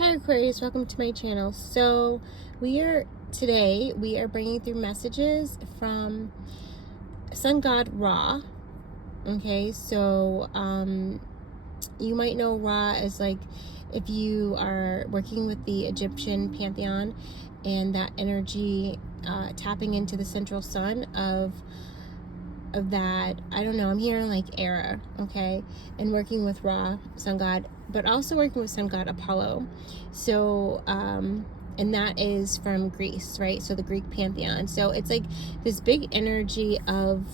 Hi Aquarius, welcome to my channel. So today we are bringing through messages from Sun God Ra. Okay, so you might know Ra as like if you are working with the Egyptian pantheon and that energy tapping into the central sun of that, I don't know, I'm hearing like era, okay, and working with Ra, sun god, but also working with sun god Apollo. So and that is from Greece, right? So the Greek pantheon. So it's like this big energy of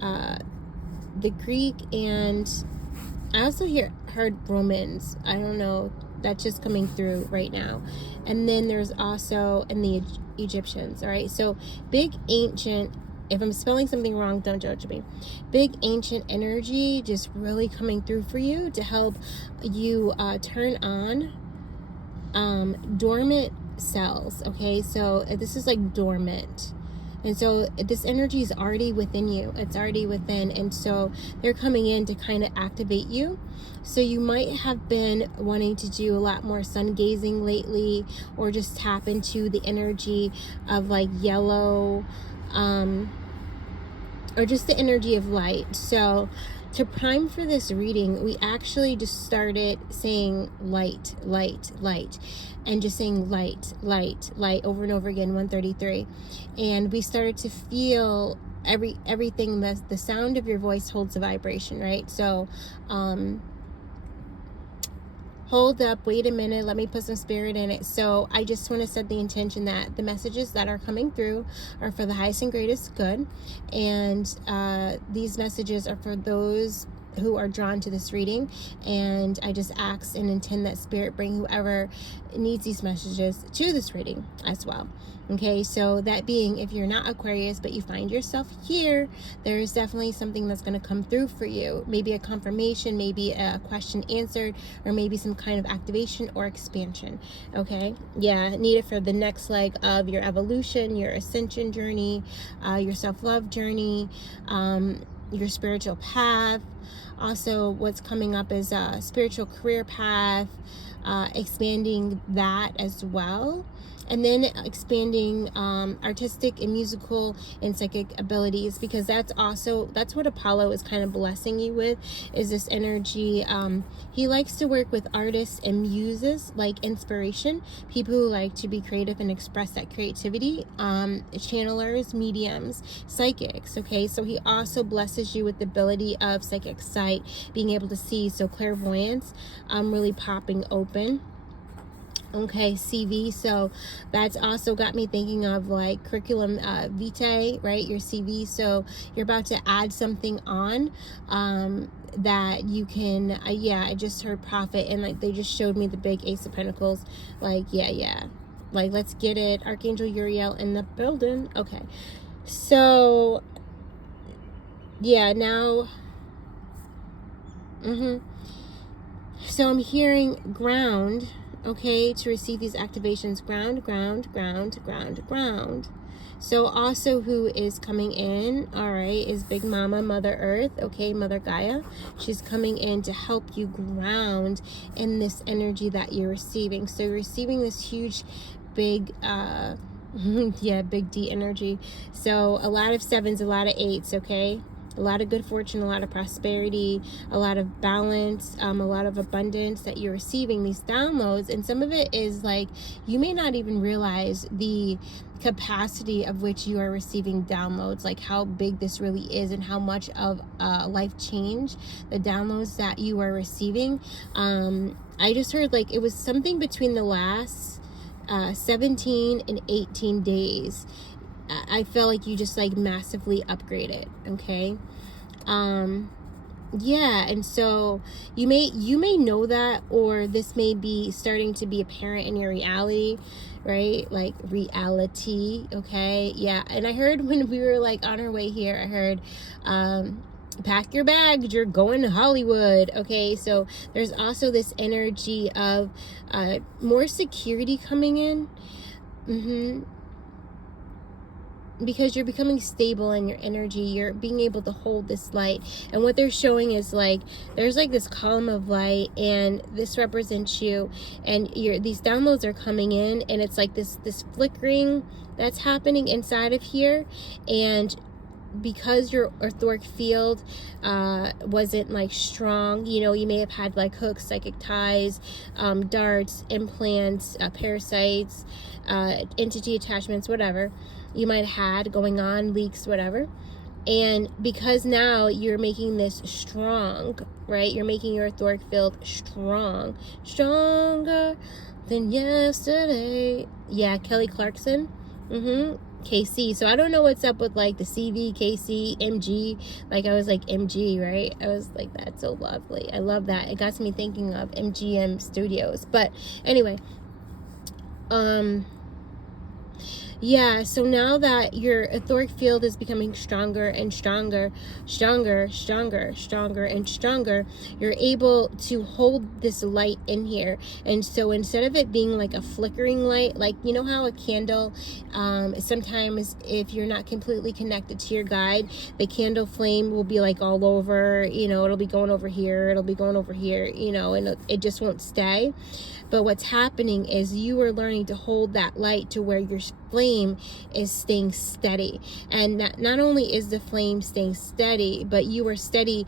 the Greek, and I also heard Romans. I don't know, that's just coming through right now. And then there's also in the Egyptians. All right, so big ancient, if I'm spelling something wrong, don't judge me. Big ancient energy just really coming through for you to help you turn on dormant cells. Okay, so this is like dormant, and so this energy is already within you. It's already within, and so they're coming in to kind of activate you. So you might have been wanting to do a lot more sun gazing lately, or just tap into the energy of like yellow, or just the energy of light. So to prime for this reading, we actually just started saying light, light, light, and just saying light, light, light over and over again, 133. And we started to feel everything, the sound of your voice holds a vibration, right? So hold up, wait a minute, let me put some spirit in it. So I just want to set the intention that the messages that are coming through are for the highest and greatest good, and these messages are for those who are drawn to this reading. And I just ask and intend that spirit bring whoever needs these messages to this reading as well. Okay, so that being, if you're not Aquarius but you find yourself here, there is definitely something that's going to come through for you. Maybe a confirmation, maybe a question answered, or maybe some kind of activation or expansion. Okay, yeah, needed for the next leg of your evolution, your ascension journey, your self-love journey, your spiritual path. Also, what's coming up is a spiritual career path, expanding that as well. And then expanding artistic and musical and psychic abilities, because that's what Apollo is kind of blessing you with, is this energy. He likes to work with artists and muses, like inspiration, people who like to be creative and express that creativity, channelers, mediums, psychics. Okay, so he also blesses you with the ability of psychic sight, being able to see, so clairvoyance really popping open. Okay, CV, so that's also got me thinking of like curriculum vitae, right? Your CV, so you're about to add something on that you can, yeah, I just heard prophet, and like they just showed me the big Ace of Pentacles, like yeah, like let's get it, Archangel Uriel in the building. Okay, so yeah, now so I'm hearing ground. Okay, to receive these activations, ground, ground, ground, ground, ground. So also who is coming in, all right, is Big Mama, Mother Earth, okay, Mother Gaia. She's coming in to help you ground in this energy that you're receiving. So you're receiving this huge, big, yeah, big D energy. So a lot of sevens, a lot of eights, okay? A lot of good fortune, a lot of prosperity, a lot of balance, a lot of abundance that you're receiving, these downloads. And some of it is like, you may not even realize the capacity of which you are receiving downloads, like how big this really is and how much of life change the downloads that you are receiving. I just heard like it was something between the last 17 and 18 days. I feel like you just like massively upgraded. Okay, yeah, and so you may know that, or this may be starting to be apparent in your reality, right? Like reality. Okay, yeah. And I heard when we were like on our way here, I heard pack your bags, you're going to Hollywood. Okay, so there's also this energy of more security coming in. because you're becoming stable in your energy, you're being able to hold this light. And what they're showing is like there's like this column of light, and this represents you, and these downloads are coming in, and it's like this flickering that's happening inside of here. And because your etheric field wasn't like strong, you know, you may have had like hooks, psychic ties, darts, implants, parasites, entity attachments, whatever you might have had going on, leaks, whatever. And because now you're making this strong, right? You're making your etheric field strong, stronger than yesterday. Yeah, Kelly Clarkson. KC. So I don't know what's up with like the CV, KC, MG. Like I was like MG, right? I was like, that's so lovely. I love that. It got me thinking of MGM Studios. But anyway, yeah, so now that your etheric field is becoming stronger and stronger, stronger and stronger, you're able to hold this light in here. And so instead of it being like a flickering light, like, you know how a candle, sometimes if you're not completely connected to your guide, the candle flame will be like all over, you know, it'll be going over here, it'll be going over here, you know, and it just won't stay. But what's happening is you are learning to hold that light to where your flame is staying steady. And not only is the flame staying steady, but you are steadily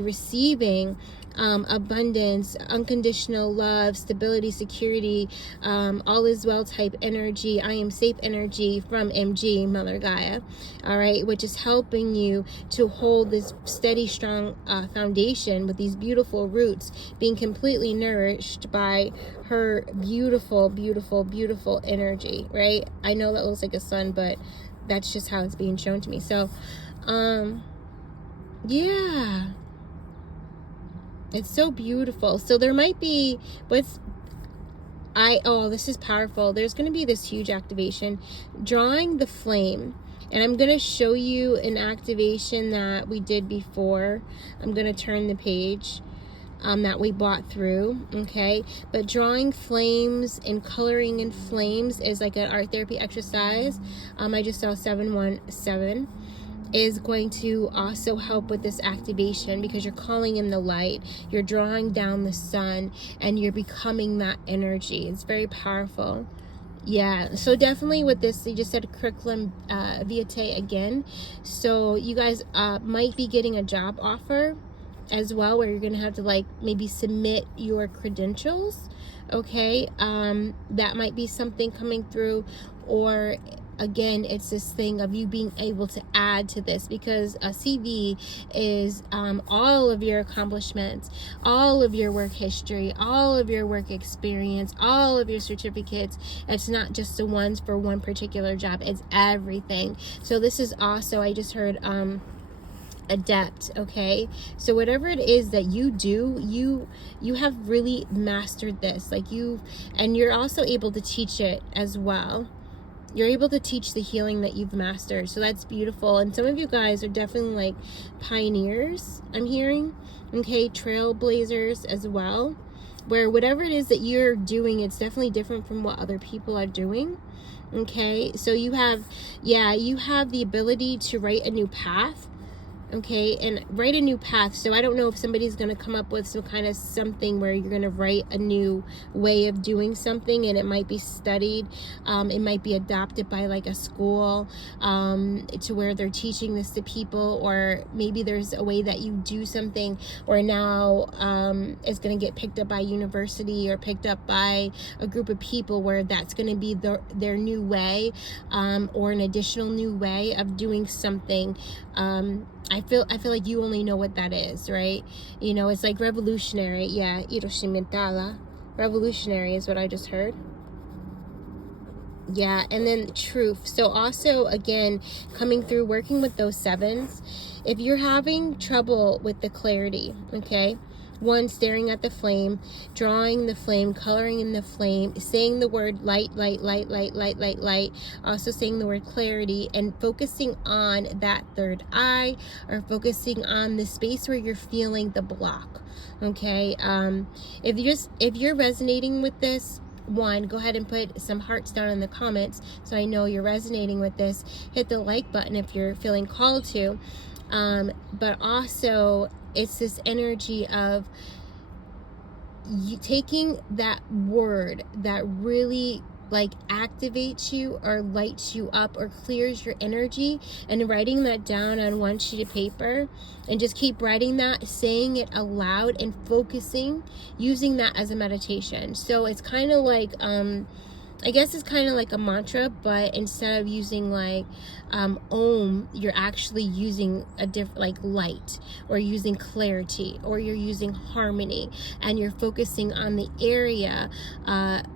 receiving abundance, unconditional love, stability, security, all is well type energy, I am safe energy from MG, Mother Gaia, all right, which is helping you to hold this steady, strong foundation with these beautiful roots, being completely nourished by her beautiful, beautiful, beautiful energy, right? I know that looks like a sun, but that's just how it's being shown to me. So, yeah. It's so beautiful. So there might be this is powerful. There's going to be this huge activation, drawing the flame. And I'm going to show you an activation that we did before. I'm going to turn the page that we bought through, okay? But drawing flames and coloring in flames is like an art therapy exercise. I just saw 717. Is going to also help with this activation, because you're calling in the light, you're drawing down the sun, and you're becoming that energy. It's very powerful. Yeah, so definitely with this, they just said curriculum vitae again. So you guys might be getting a job offer as well, where you're gonna have to like maybe submit your credentials, okay? That might be something coming through. Or again, it's this thing of you being able to add to this, because a CV is all of your accomplishments, all of your work history, all of your work experience, all of your certificates. It's not just the ones for one particular job, it's everything. So this is also, I just heard adept, okay? So whatever it is that you do, you have really mastered this, like and you're also able to teach it as well. You're able to teach the healing that you've mastered. So that's beautiful. And some of you guys are definitely like pioneers, I'm hearing, okay? Trailblazers as well, where whatever it is that you're doing, it's definitely different from what other people are doing, okay? So you have the ability to write a new path, okay, and write a new path. So I don't know if somebody's going to come up with some kind of something where you're going to write a new way of doing something, and it might be studied, it might be adopted by like a school, to where they're teaching this to people, or maybe there's a way that you do something where now it's going to get picked up by university or picked up by a group of people, where that's going to be their new way, or an additional new way of doing something. I feel like you only know what that is, right? You know, it's like revolutionary. Yeah, revolutionary is what I just heard. Yeah, and then truth. So also, again, coming through, working with those sevens. If you're having trouble with the clarity, okay? One, staring at the flame, drawing the flame, coloring in the flame, saying the word light, light, light, light, light, light, light, also saying the word clarity, and focusing on that third eye, or focusing on the space where you're feeling the block, okay? If you're resonating with this, one, go ahead and put some hearts down in the comments so I know you're resonating with this. Hit the like button if you're feeling called to. But also, it's this energy of you taking that word that really like activates you or lights you up or clears your energy, and writing that down on one sheet of paper, and just keep writing that, saying it aloud, and focusing, using that as a meditation. So it's kind of like I guess it's kind of like a mantra, but instead of using like Om, you're actually using a different, like light, or using clarity, or you're using harmony, and you're focusing on the area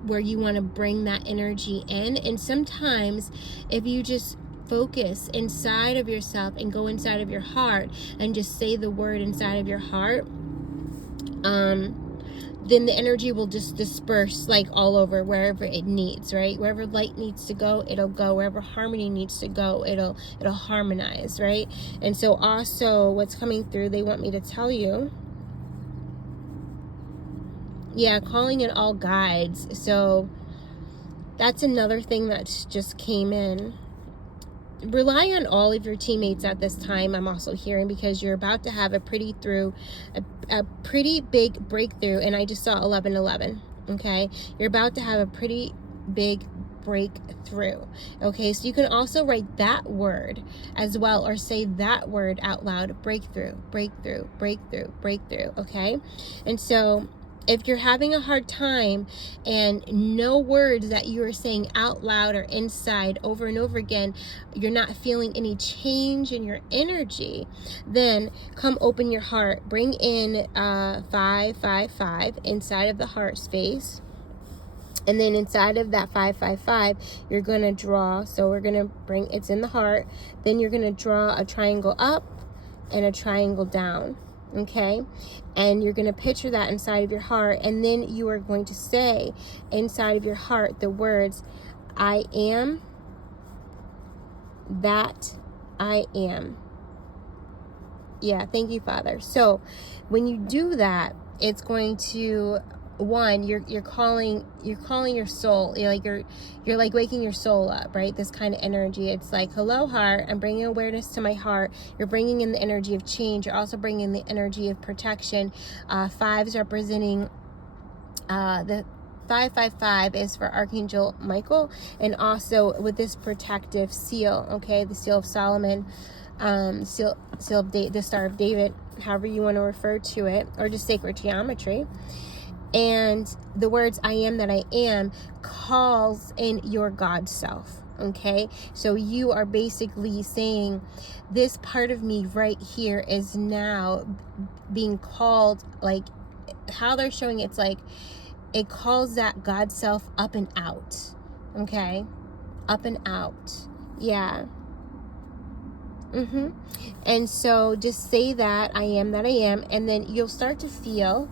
where you want to bring that energy in. And sometimes if you just focus inside of yourself and go inside of your heart and just say the word inside of your heart, then the energy will just disperse like all over wherever it needs, right? Wherever light needs to go, it'll go. Wherever harmony needs to go, it'll harmonize, right? And so also what's coming through, they want me to tell you, yeah, calling in all guides. So that's another thing that just came in. Rely on all of your teammates at this time, I'm also hearing, because you're about to have a pretty big breakthrough. And I just saw 1111. Okay, you're about to have a pretty big breakthrough. Okay, so you can also write that word as well, or say that word out loud: breakthrough, breakthrough, breakthrough, breakthrough. Okay, and so if you're having a hard time and no words that you are saying out loud or inside over and over again, you're not feeling any change in your energy, then come open your heart. Bring in 555 inside of the heart space. And then inside of that 555, you're going to draw. So we're going to bring, it's in the heart. Then you're going to draw a triangle up and a triangle down. Okay, and you're going to picture that inside of your heart, and then you are going to say inside of your heart the words, I am that I am. Yeah, thank you, Father. So when you do that, it's going to, one, you're calling your soul. You're like waking your soul up, right? This kind of energy. It's like, hello, heart, I'm bringing awareness to my heart. You're bringing in the energy of change. You're also bringing in the energy of protection. Fives representing the 555 is for Archangel Michael, and also with this protective seal. Okay, the seal of Solomon, seal of the Star of David, however you want to refer to it, or just sacred geometry. And the words I am that I am calls in your God self. Okay, so you are basically saying, this part of me right here is now being called, like how they're showing it's like it calls that God self up and out. Okay, up and out. Yeah. And so just say that I am, and then you'll start to feel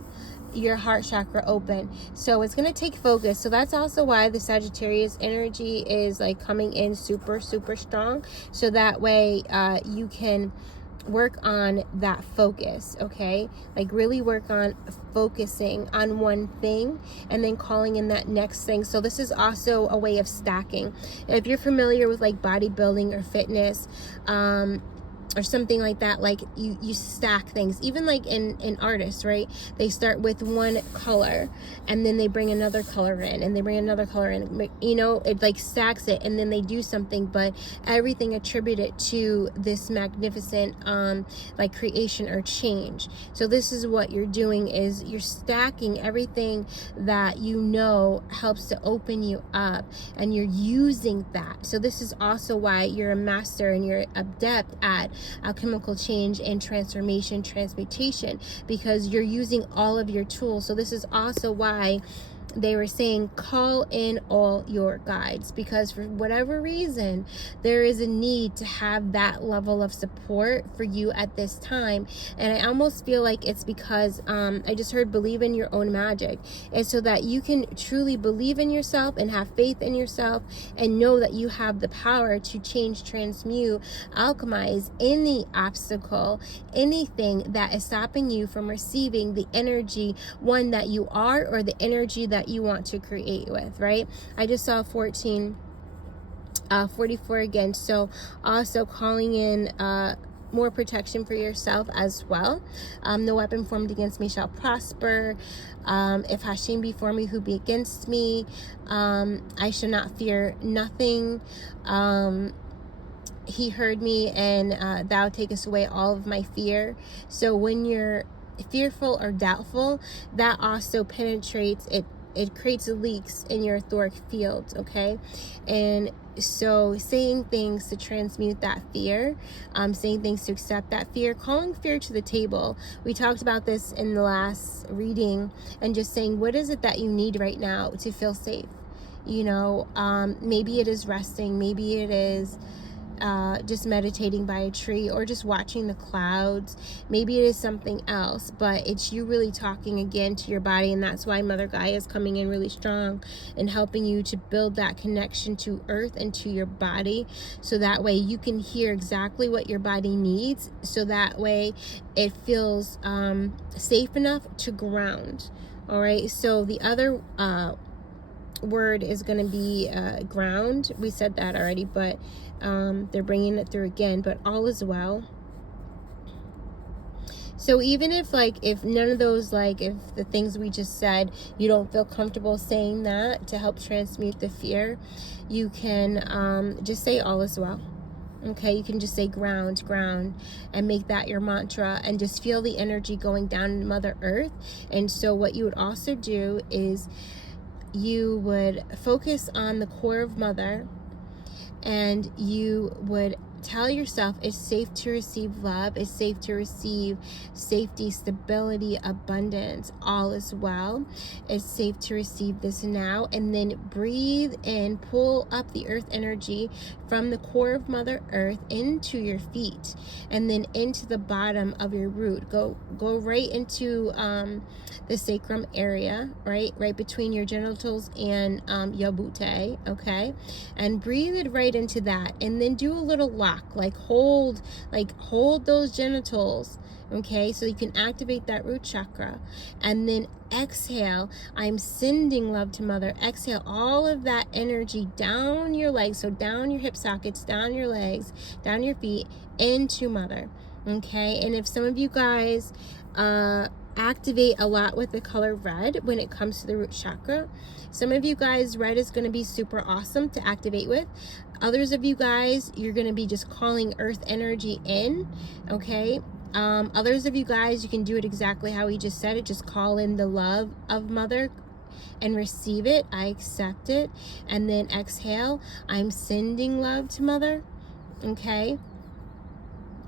your heart chakra open. So it's going to take focus. So that's also why the Sagittarius energy is like coming in super strong, so that way you can work on that focus. Okay, like really work on focusing on one thing and then calling in that next thing. So this is also a way of stacking. If you're familiar with like bodybuilding or fitness, or something like that, like you stack things, even like in artists, right? They start with one color and then they bring another color in, and they bring another color in, you know, it like stacks it, and then they do something, but everything attributed to this magnificent like creation or change. So this is what you're doing, is you're stacking everything that you know helps to open you up, and you're using that. So this is also why you're a master and you're adept at alchemical change and transmutation, because you're using all of your tools. So this is also why they were saying call in all your guides, because for whatever reason there is a need to have that level of support for you at this time. And I almost feel like it's because I just heard believe in your own magic, and so that you can truly believe in yourself and have faith in yourself and know that you have the power to change, transmute, alchemize any obstacle, anything that is stopping you from receiving the energy, one, that you are, or the energy that that you want to create with, right? I just saw 44 again. So also calling in more protection for yourself as well. No weapon formed against me shall prosper. If Hashem be for me, who be against me? I shall not fear nothing. He heard me, and thou takest away all of my fear. So when you're fearful or doubtful, that also penetrates it. It creates leaks in your etheric field, okay? And so saying things to transmute that fear, saying things to accept that fear, calling fear to the table. We talked about this in the last reading, and just saying, what is it that you need right now to feel safe? You know, maybe it is resting, maybe it is just meditating by a tree, or just watching the clouds. Maybe it is something else, but it's you really talking again to your body. And that's why Mother Gaia is coming in really strong and helping you to build that connection to earth and to your body, so that way you can hear exactly what your body needs, so that way it feels safe enough to ground. All right, so the other word is going to be ground. We said that already, but they're bringing it through again. But all is well. So even if none of those, if the things we just said, you don't feel comfortable saying that to help transmute the fear, you can just say all is well. Okay, you can just say ground, and make that your mantra, and just feel the energy going down into Mother Earth. And so what you would also do is you would focus on the core of Mother, and you would tell yourself it's safe to receive love, it's safe to receive safety, stability, abundance, all is well. It's safe to receive this now. And then breathe in, pull up the earth energy from the core of Mother Earth into your feet, and then into the bottom of your root. Go right into the sacrum area, right between your genitals and your butte, okay? And breathe it right into that, and then do a little lock, hold those genitals, okay, so you can activate that root chakra. And then exhale, I'm sending love to Mother. Exhale all of that energy down your legs, so down your hip sockets, down your legs, down your feet, into Mother, okay? And if some of you guys activate a lot with the color red when it comes to the root chakra, some of you guys, red is going to be super awesome to activate with. Others of you guys, you're going to be just calling earth energy in, okay? Others of you guys, you can do it exactly how we just said it. Just call in the love of Mother and receive it. I accept it. And then exhale, I'm sending love to Mother, okay?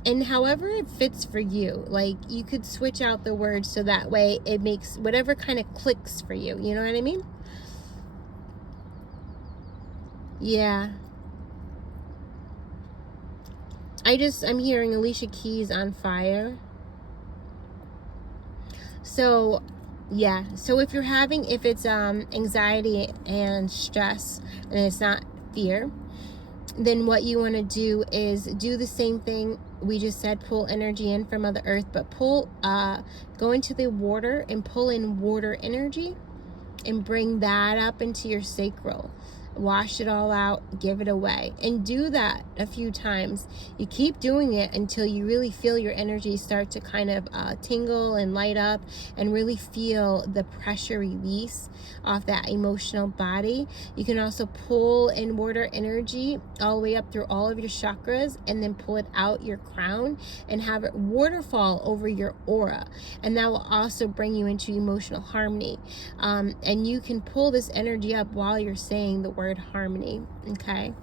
And however it fits for you, you could switch out the words so that way it makes whatever kind of clicks for you. You know what I mean? Yeah. I'm hearing Alicia Keys on fire. So, yeah. So if it's anxiety and stress, and it's not fear, then what you want to do is do the same thing we just said. Pull energy in from Mother Earth, but go into the water and pull in water energy, and bring that up into your sacral. Wash it all out, give it away, and do that a few times. You keep doing it until you really feel your energy start to kind of tingle and light up, and really feel the pressure release off that emotional body. You can also pull in water energy all the way up through all of your chakras, and then pull it out your crown and have it waterfall over your aura, and that will also bring you into emotional harmony. And you can pull this energy up while you're saying the word harmony, okay?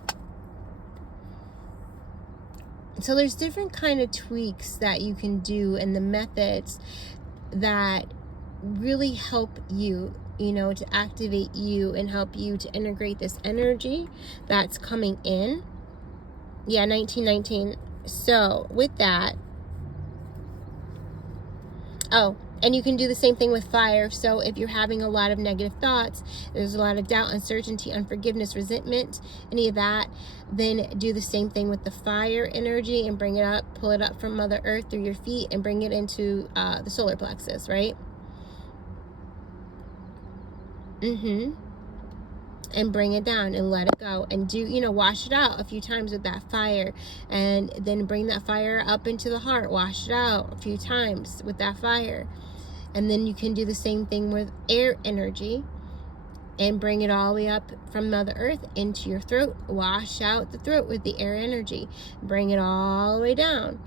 So there's different kind of tweaks that you can do, and the methods that really help you, to activate you and help you to integrate this energy that's coming in. Yeah, 1919. So with that, and you can do the same thing with fire. So if you're having a lot of negative thoughts, there's a lot of doubt, uncertainty, unforgiveness, resentment, any of that, then do the same thing with the fire energy and bring it up, pull it up from Mother Earth through your feet, and bring it into the solar plexus, right? And bring it down and let it go, and do, you know, wash it out a few times with that fire, and then bring that fire up into the heart, wash it out a few times with that fire. And then you can do the same thing with air energy and bring it all the way up from Mother Earth into your throat. Wash out the throat with the air energy, bring it all the way down,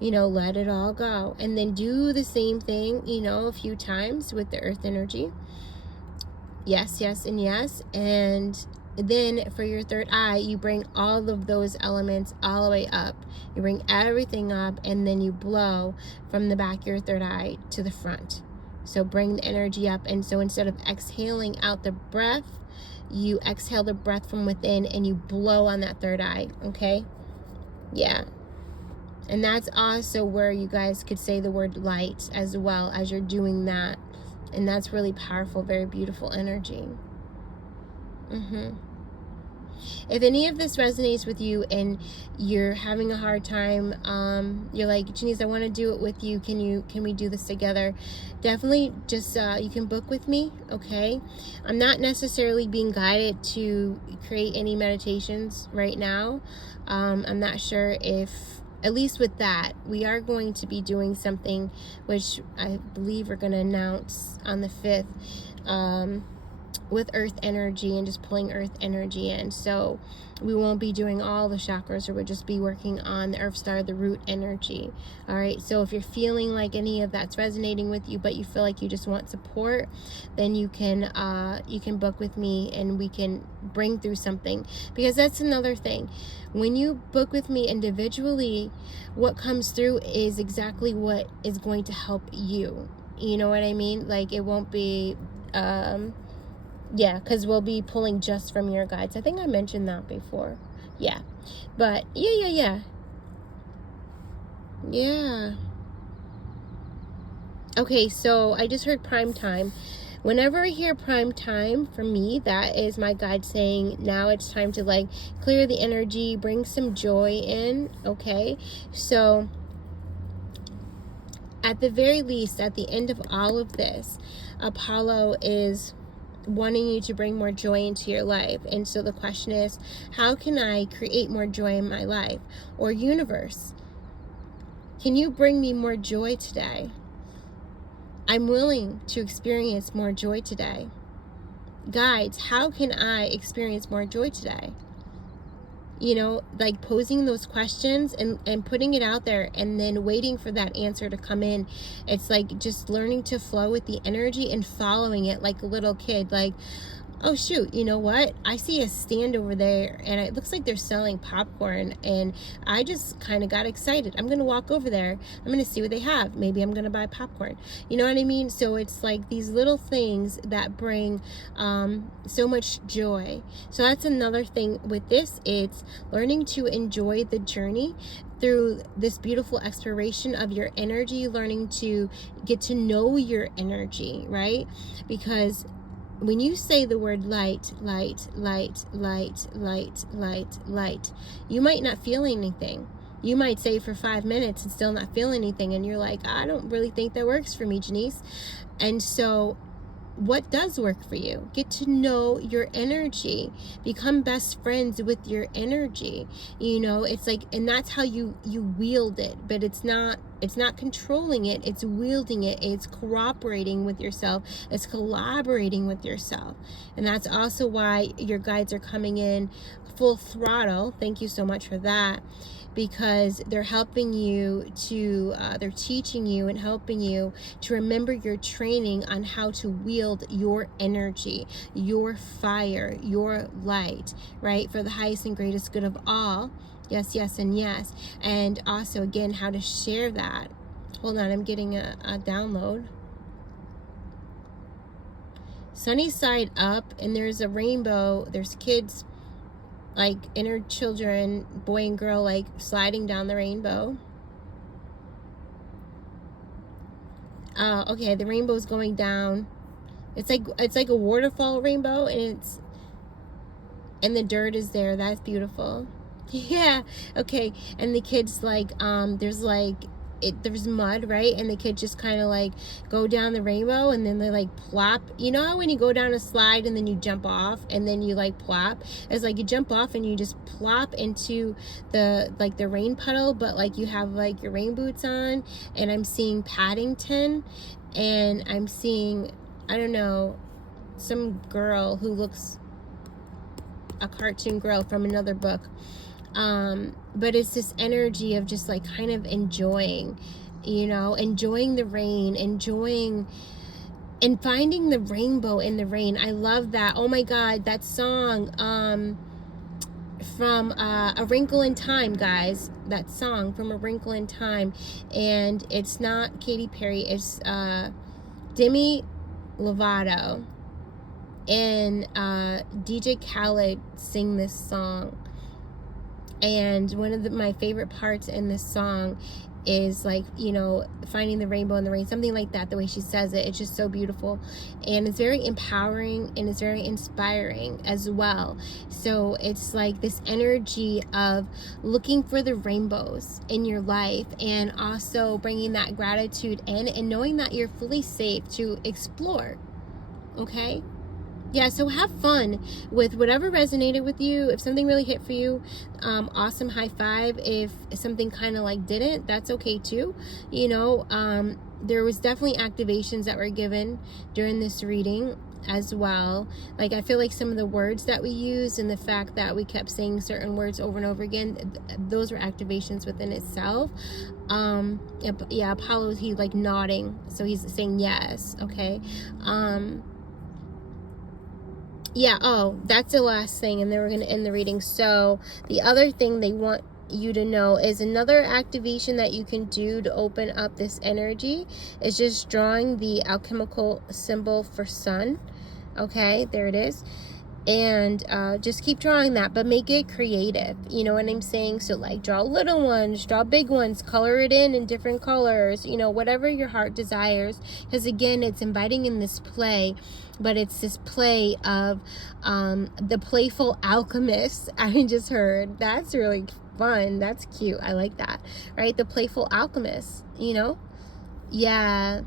you know, let it all go. And then do the same thing, you know, a few times with the earth energy. Yes, yes, and yes. And then for your third eye, you bring all of those elements all the way up. You bring everything up, and then you blow from the back of your third eye to the front. So bring the energy up. And so instead of exhaling out the breath, you exhale the breath from within and you blow on that third eye. Okay? Yeah. And that's also where you guys could say the word light as well as you're doing that. And that's really powerful, very beautiful energy. If any of this resonates with you and you're having a hard time, you're like, Janice, I want to do it with you. Can we do this together? Definitely just, you can book with me, okay? I'm not necessarily being guided to create any meditations right now. I'm not sure if, at least with that, we are going to be doing something which I believe we're going to announce on the 5th, with earth energy and just pulling earth energy in. So we won't be doing all the chakras, or we'll just be working on the earth star, the root energy. All right, so if you're feeling like any of that's resonating with you, but you feel like you just want support, then you can book with me and we can bring through something. Because that's another thing, when you book with me individually, what comes through is exactly what is going to help you. You know what I mean? Like, it won't be yeah, because we'll be pulling just from your guides. I think I mentioned that before. Yeah. But yeah. Okay, so I just heard prime time. Whenever I hear prime time, for me, that is my guide saying, now it's time to, like, clear the energy, bring some joy in, okay? So at the very least, at the end of all of this, Apollo is wanting you to bring more joy into your life. And so the question is, how can I create more joy in my life? Or universe, can you bring me more joy today? I'm willing to experience more joy today. Guides, how can I experience more joy today? You know, like posing those questions and putting it out there and then waiting for that answer to come in. It's like just learning to flow with the energy and following it like a little kid. Like, oh shoot, you know what? I see a stand over there and it looks like they're selling popcorn, and I just kind of got excited. I'm going to walk over there. I'm going to see what they have. Maybe I'm going to buy popcorn. You know what I mean? So it's like these little things that bring so much joy. So that's another thing with this. It's learning to enjoy the journey through this beautiful exploration of your energy, learning to get to know your energy, right? Because when you say the word light, light, light, light, light, light, light, you might not feel anything. You might say for 5 minutes and still not feel anything. And you're like, I don't really think that works for me, Janice. And so what does work for you? Get to know your energy. Become best friends with your energy. You know, it's like, and that's how you wield it. But it's not controlling it. It's wielding it. It's cooperating with yourself. It's collaborating with yourself. And that's also why your guides are coming in full throttle. Thank you so much for that. Because they're helping you to, they're teaching you and helping you to remember your training on how to wield your energy, your fire, your light, right? For the highest and greatest good of all. Yes, yes, and yes. And also, again, how to share that. Hold on, I'm getting a download. Sunny side up, and there's a rainbow. There's kids, like inner children, boy and girl, like sliding down the rainbow. Okay, the rainbow's going down. It's like a waterfall rainbow, and the dirt is there. That's beautiful. Yeah. Okay. And the kids, like, there's like there's mud, right? And the kid just kind of like go down the rainbow, and then they like plop. You know how when you go down a slide and then you jump off and then you like plop? It's like you jump off and you just plop into the like the rain puddle, but like you have like your rain boots on. And I'm seeing Paddington, and I'm seeing, I don't know, some girl who looks a cartoon girl from another book. But it's this energy of just like kind of enjoying, you know, enjoying the rain, enjoying and finding the rainbow in the rain. I love that. Oh my God, that song from A Wrinkle in Time, guys. That song from A Wrinkle in Time. And it's not Katy Perry, it's Demi Lovato. And DJ Khaled sing this song. And one of my favorite parts in this song is like, you know, finding the rainbow in the rain, something like that, the way she says it. It's just so beautiful, and it's very empowering, and it's very inspiring as well. So it's like this energy of looking for the rainbows in your life, and also bringing that gratitude in, and knowing that you're fully safe to explore. Okay? Yeah, so have fun with whatever resonated with you. If something really hit for you, awesome, high five. If something kind of like didn't, that's okay too. You know, there was definitely activations that were given during this reading as well. Like, I feel like some of the words that we used, and the fact that we kept saying certain words over and over again, those were activations within itself. Yeah, Apollo, he like nodding, so he's saying yes. Okay. Yeah, oh, that's the last thing, and then we're going to end the reading. So the other thing they want you to know is another activation that you can do to open up this energy is just drawing the alchemical symbol for sun. Okay, there it is. And just keep drawing that, but make it creative, you know what I'm saying? So like, draw little ones, draw big ones, color it in different colors, you know, whatever your heart desires, because again, it's inviting in this play, but it's this play of the playful alchemist. I just heard that's really fun. That's cute. I like that, right? The playful alchemist, you know? Yeah.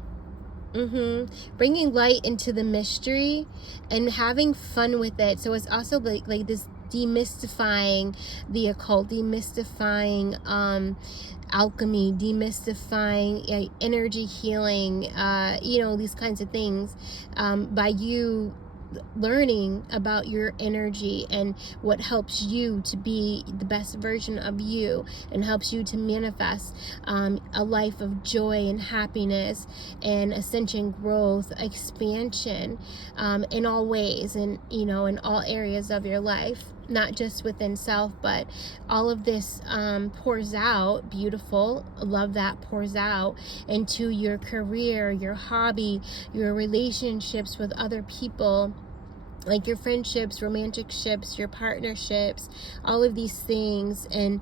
Bringing light into the mystery and having fun with it. So it's also like this demystifying the occult, demystifying alchemy, demystifying energy healing, you know, these kinds of things, by you learning about your energy and what helps you to be the best version of you, and helps you to manifest a life of joy and happiness and ascension, growth, expansion, in all ways, and you know, in all areas of your life, not just within self, but all of this pours out, beautiful, love that pours out into your career, your hobby, your relationships with other people, like your friendships, romantic ships, your partnerships, all of these things. And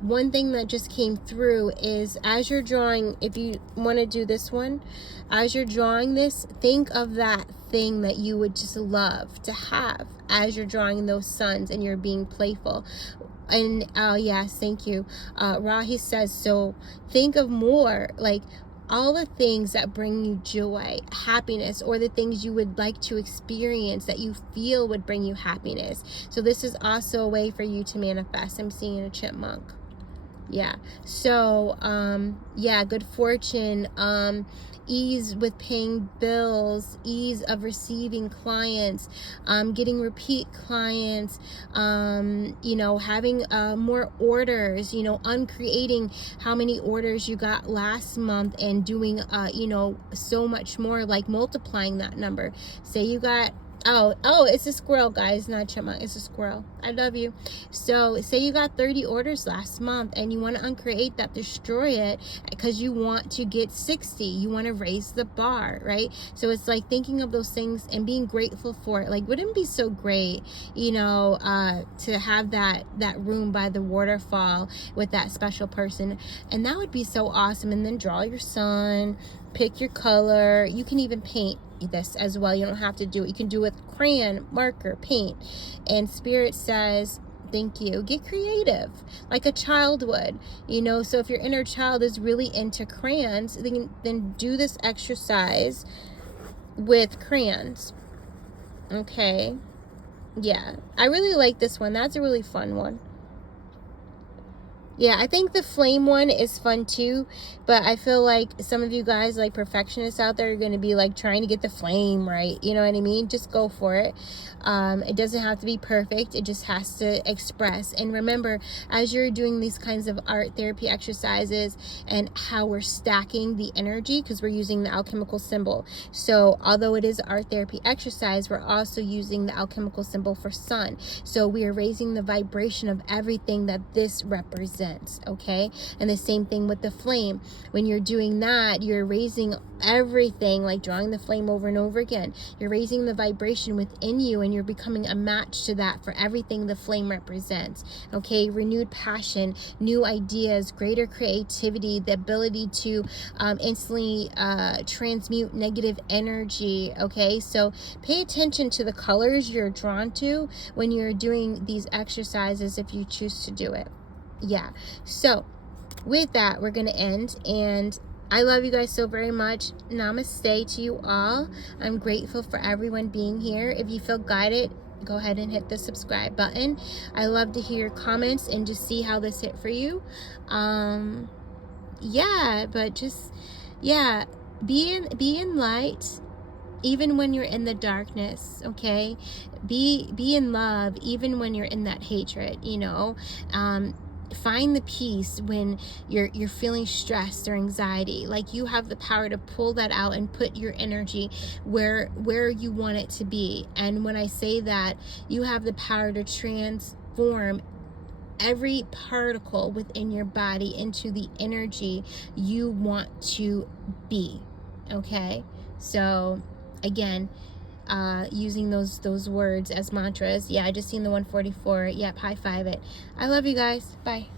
one thing that just came through is, as you're drawing, if you want to do this one, as you're drawing this, think of that thing that you would just love to have as you're drawing those suns and you're being playful. And yes, thank you. Rahi says, so think of more like all the things that bring you joy, happiness, or the things you would like to experience that you feel would bring you happiness. So this is also a way for you to manifest. I'm seeing a chipmunk. Yeah. So yeah, good fortune, ease with paying bills, ease of receiving clients, getting repeat clients, you know, having more orders, you know, uncreating how many orders you got last month and doing you know, so much more, like multiplying that number. Say you got, oh, it's a squirrel, guys, not a chipmunk, it's a squirrel. I love you. So say you got 30 orders last month and you want to uncreate that, destroy it, because you want to get 60. You want to raise the bar, right? So it's like thinking of those things and being grateful for it. Like, wouldn't it be so great, you know, to have that room by the waterfall with that special person? And that would be so awesome. And then draw your sun, pick your color. You can even paint this as well. You don't have to do it. You can do it with crayon, marker, paint. And Spirit says, thank you. Get creative, like a child would, you know. So if your inner child is really into crayons, then do this exercise with crayons. Okay. Yeah, I really like this one. That's a really fun one. Yeah, I think the flame one is fun too, but I feel like some of you guys, like perfectionists out there, are going to be like trying to get the flame right. You know what I mean? Just go for it. It doesn't have to be perfect. It just has to express. And remember, as you're doing these kinds of art therapy exercises and how we're stacking the energy, because we're using the alchemical symbol. So although it is art therapy exercise, we're also using the alchemical symbol for sun. So we are raising the vibration of everything that this represents. Okay, and the same thing with the flame. When you're doing that, you're raising everything, like drawing the flame over and over again. You're raising the vibration within you, and you're becoming a match to that for everything the flame represents. Okay, renewed passion, new ideas, greater creativity, the ability to instantly transmute negative energy. Okay, so pay attention to the colors you're drawn to when you're doing these exercises, if you choose to do it. Yeah, so with that, we're gonna end, and I love you guys so very much. Namaste to you all. I'm grateful for everyone being here. If you feel guided, go ahead and hit the subscribe button. I love to hear your comments and just see how this hit for you. Yeah, but just, yeah, be in light even when you're in the darkness. Okay, be in love even when you're in that hatred, you know. Find the peace when you're feeling stressed or anxiety. Like, you have the power to pull that out and put your energy where you want it to be. And when I say that, you have the power to transform every particle within your body into the energy you want to be. Okay, so again, using those words as mantras. Yeah, I just seen the 144. Yep, high five it. I love you guys. Bye.